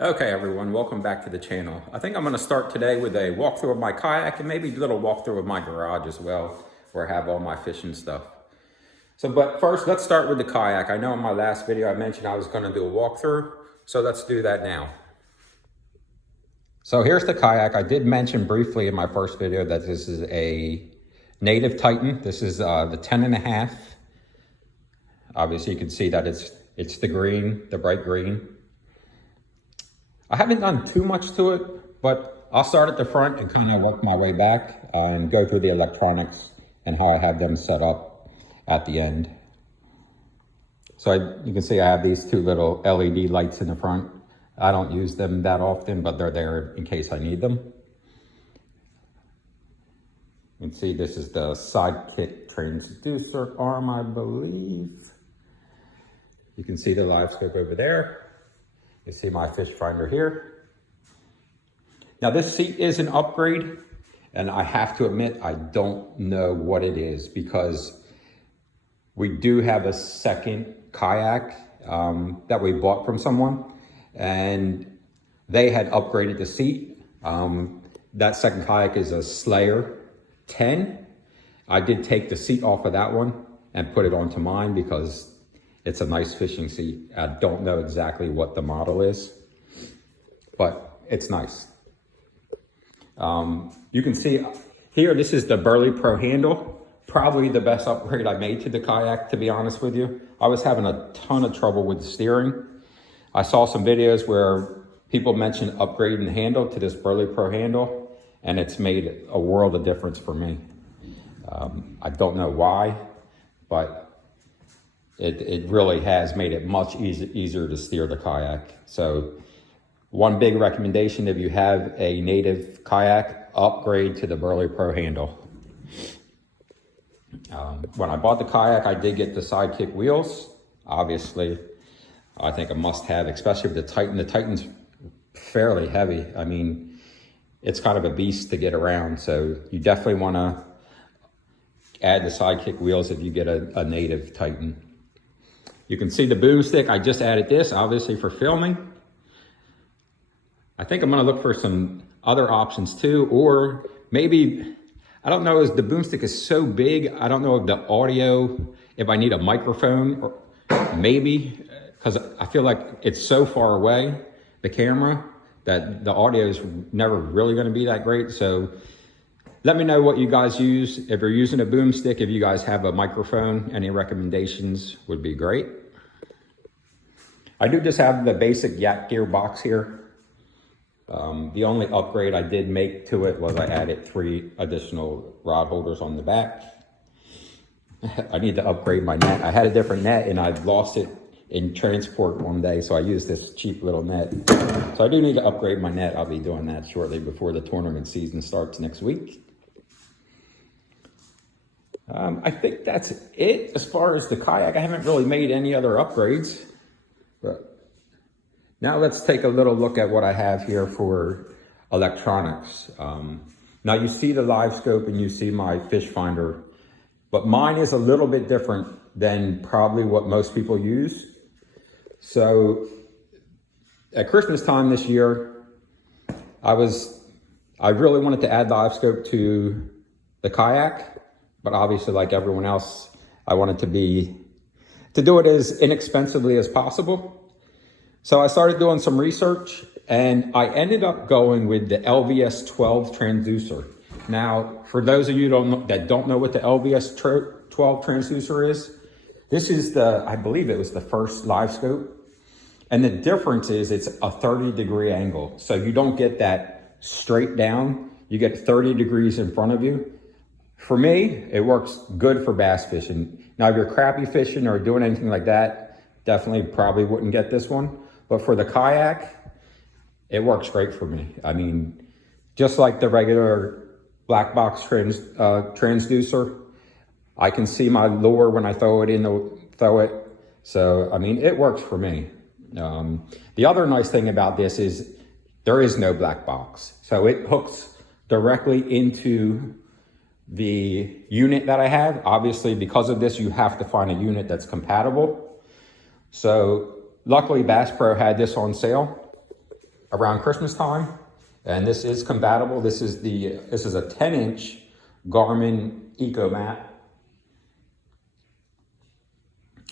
Okay everyone, welcome back to the channel. I think I'm going to start today with a walkthrough of my kayak and maybe a little walkthrough of my garage as well, where I have all my fishing stuff. But first, let's start with the kayak. I know in my last video I mentioned I was going to do a walkthrough, so let's do that now. So here's the kayak. I did mention briefly in my first video that this is a native Titan. This is the 10.5. Obviously you can see that it's the green, the bright green. I haven't done too much to it, but I'll start at the front and kind of work my way back and go through the electronics and how I have them set up at the end. So you can see I have these two little LED lights in the front. I don't use them that often, but they're there in case I need them. You can see this is the Sidekick transducer arm, I believe. You can see the live scope over there. You see my fish finder here. Now this seat is an upgrade, and I have to admit I don't know what it is because we do have a second kayak that we bought from someone, and they had upgraded the seat. That second kayak is a Slayer 10. I did take the seat off of that one and put it onto mine because it's a nice fishing seat. I don't know exactly what the model is, but it's nice. You can see here, this is the Burley Pro handle. Probably the best upgrade I made to the kayak, to be honest with you. I was having a ton of trouble with the steering. I saw some videos where people mentioned upgrading the handle to this Burley Pro handle, and it's made a world of difference for me. I don't know why, but it really has made it much easier to steer the kayak. So one big recommendation, if you have a native kayak, upgrade to the Burley Pro handle. When I bought the kayak, I did get the Sidekick wheels. Obviously, I think a must-have, especially with the Titan. The Titan's fairly heavy. I mean, it's kind of a beast to get around. So you definitely want to add the Sidekick wheels if you get a native Titan. You can see the boomstick. I just added this, obviously, for filming. I think I'm going to look for some other options too, or maybe, I don't know, as the boomstick is so big, I don't know if the audio, if I need a microphone, or maybe, because I feel like it's so far away, the camera, that the audio is never really going to be that great. So let me know what you guys use. If you're using a boomstick, if you guys have a microphone, any recommendations would be great. I do just have the basic Yak gear box here. The only upgrade I did make to it was I added 3 additional rod holders on the back. I need to upgrade my net. I had a different net and I lost it in transport one day, so I used this cheap little net. So I do need to upgrade my net. I'll be doing that shortly before the tournament season starts next week. I think that's it as far as the kayak. I haven't really made any other upgrades. But now let's take a little look at what I have here for electronics. Now you see the live scope and you see my fish finder, but mine is a little bit different than probably what most people use. So at Christmas time this year, I really wanted to add live scope to the kayak, but obviously like everyone else, I wanted to do it as inexpensively as possible. So I started doing some research and I ended up going with the LVS 12 transducer. Now, for those of you that don't know what the LVS 12 transducer is, this is I believe it was the first live scope. And the difference is it's a 30-degree angle. So you don't get that straight down, you get 30 degrees in front of you. For me, it works good for bass fishing. Now, if you're crappie fishing or doing anything like that, definitely probably wouldn't get this one. But for the kayak, it works great for me. I mean, just like the regular black box transducer, I can see my lure when I throw it. So, I mean, it works for me. The other nice thing about this is there is no black box. So it hooks directly into the unit that I have. Obviously, because of this, you have to find a unit that's compatible. So luckily Bass Pro had this on sale. around Christmas time, and this is compatible. This is a 10-inch Garmin Eco Mat,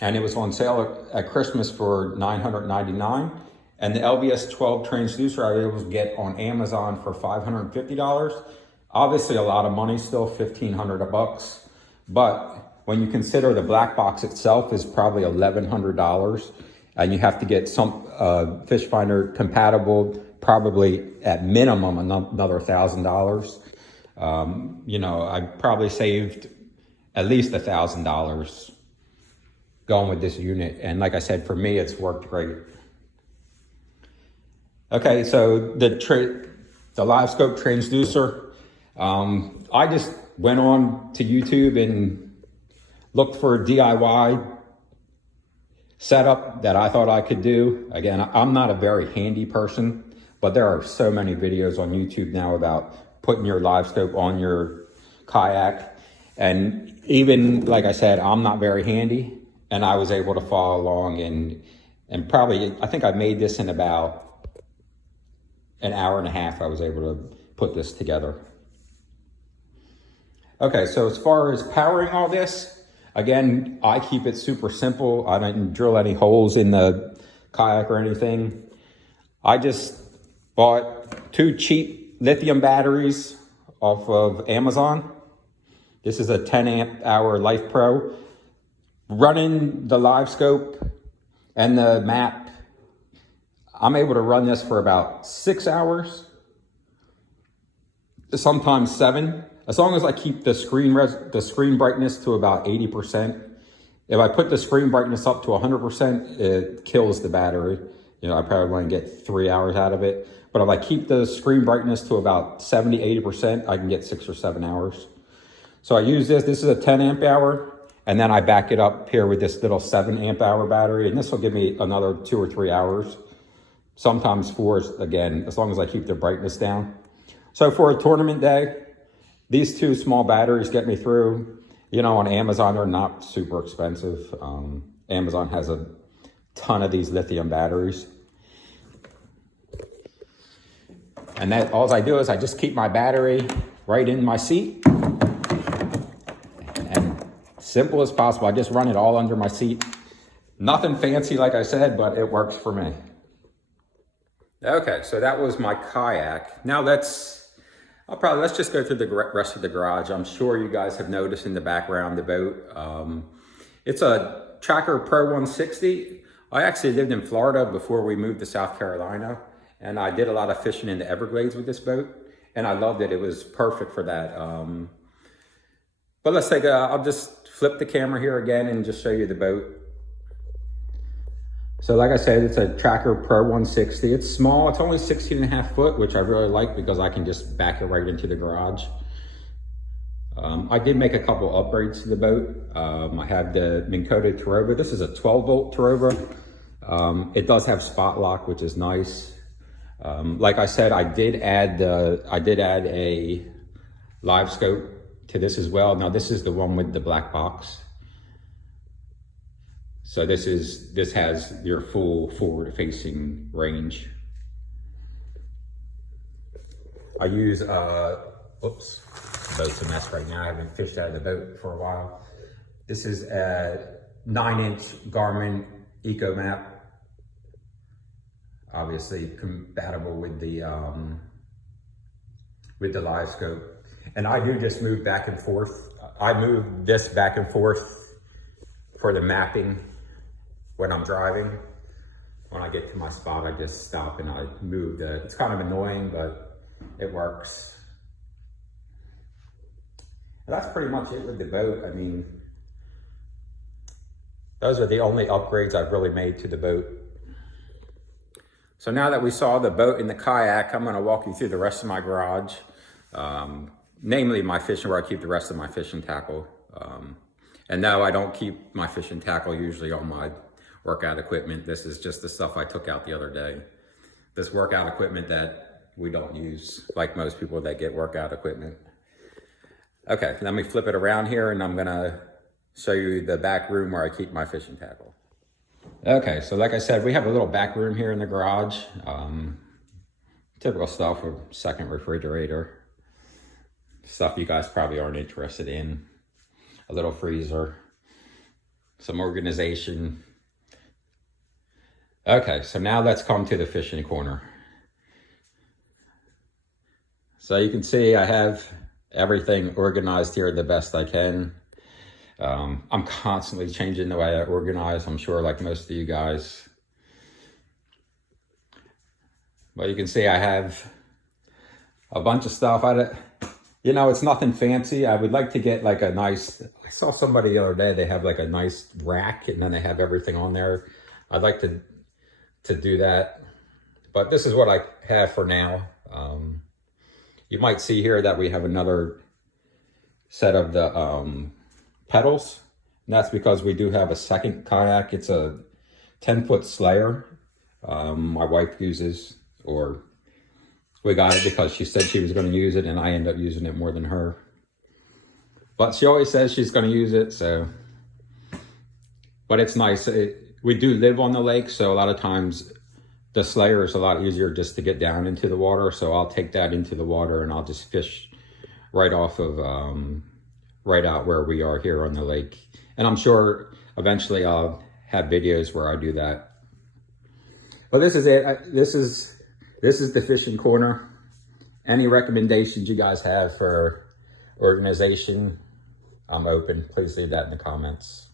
and it was on sale at Christmas for $999. And the LVS 12 transducer I was able to get on Amazon for $550. Obviously, a lot of money still, $1,500 but when you consider the black box itself is probably $1,100, and you have to get some fish finder compatible, probably at minimum another $1,000. You know, I probably saved at least $1,000 going with this unit, and like I said, for me, it's worked great. Okay, so the live scope transducer, I just went on to YouTube and looked for a DIY setup that I thought I could do. Again, I'm not a very handy person, but there are so many videos on YouTube now about putting your live scope on your kayak. And even, like I said, I'm not very handy, and I was able to follow along and probably, I think I made this in about an hour and a half. I was able to put this together. Okay, so as far as powering all this, again, I keep it super simple. I didn't drill any holes in the kayak or anything. I just bought 2 cheap lithium batteries off of Amazon. This is a 10 amp hour Life Pro. Running the live scope and the map, I'm able to run this for about 6 hours, sometimes 7, as long as I keep the screen brightness to about 80%. If I put the screen brightness up to 100%, it kills the battery. You know, I probably want to get 3 hours out of it. But if I keep the screen brightness to about 70, 80%, I can get 6 or 7 hours. So I use this. This is a 10 amp hour. And then I back it up here with this little 7 amp hour battery. And this will give me another 2 or 3 hours. Sometimes 4, again, as long as I keep the brightness down. So for a tournament day, these 2 small batteries get me through. You know, on Amazon, they're not super expensive. Amazon has a ton of these lithium batteries. And that all I do is I just keep my battery right in my seat. And simple as possible, I just run it all under my seat. Nothing fancy, like I said, but it works for me. Okay, so that was my kayak. Now let's just go through the rest of the garage. I'm sure you guys have noticed in the background the boat. It's a Tracker Pro 160. I actually lived in Florida before we moved to South Carolina, and I did a lot of fishing in the Everglades with this boat, and I loved it. It was perfect for that. But let's I'll just flip the camera here again and just show you the boat. So like I said, it's a Tracker Pro 160. It's small, it's only 16.5 foot, which I really like because I can just back it right into the garage. I did make a couple upgrades to the boat. I have the Minn Kota Tarova. This is a 12 volt Tarova. It does have spot lock, which is nice. Like I said, I did add a live scope to this as well. Now this is the one with the black box. So this has your full forward facing range. I use, oops, the boat's a mess right now. I haven't fished out of the boat for a while. This is a 9-inch Garmin Eco Map. Obviously compatible with the live scope. And I do just move back and forth. I move this back and forth for the mapping. When I'm driving, when I get to my spot, I just stop and I move it's kind of annoying, but it works. And that's pretty much it with the boat. I mean, those are the only upgrades I've really made to the boat. So now that we saw the boat and the kayak, I'm gonna walk you through the rest of my garage, namely my fishing, where I keep the rest of my fishing tackle. And no, I don't keep my fishing tackle usually on my workout equipment. This is just the stuff I took out the other day. This workout equipment that we don't use, like most people that get workout equipment. Okay, let me flip it around here and I'm gonna show you the back room where I keep my fishing tackle. Okay, so like I said, we have a little back room here in the garage. Typical stuff, a second refrigerator. Stuff you guys probably aren't interested in. A little freezer. Some organization. Okay, so now let's come to the fishing corner. So you can see I have everything organized here the best I can. I'm constantly changing the way I organize, I'm sure, like most of you guys. But you can see I have a bunch of stuff. You know, it's nothing fancy. I would like to get like a nice, I saw somebody the other day, they have like a nice rack and then they have everything on there. I'd like to do that. But this is what I have for now. You might see here that we have another set of the pedals. And that's because we do have a second kayak. It's a 10-foot Slayer. My wife uses, or we got it because she said she was going to use it and I end up using it more than her. But she always says she's going to use it, so. But it's nice. We do live on the lake, so a lot of times the Slayer is a lot easier just to get down into the water. So I'll take that into the water and I'll just fish right off of, right out where we are here on the lake. And I'm sure eventually I'll have videos where I do that. But this is it. This is the fishing corner. Any recommendations you guys have for organization, I'm open. Please leave that in the comments.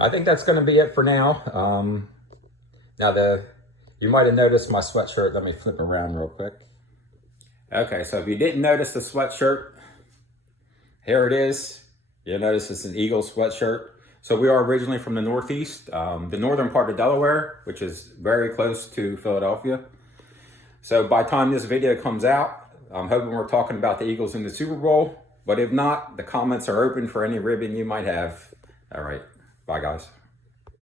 I think that's going to be it for now. Now you might have noticed my sweatshirt. Let me flip around real quick. Okay, so if you didn't notice the sweatshirt, here it is. You'll notice it's an Eagle sweatshirt. So we are originally from the Northeast, the northern part of Delaware, which is very close to Philadelphia. So by the time this video comes out, I'm hoping we're talking about the Eagles in the Super Bowl. But if not, the comments are open for any ribbon you might have. All right, bye guys.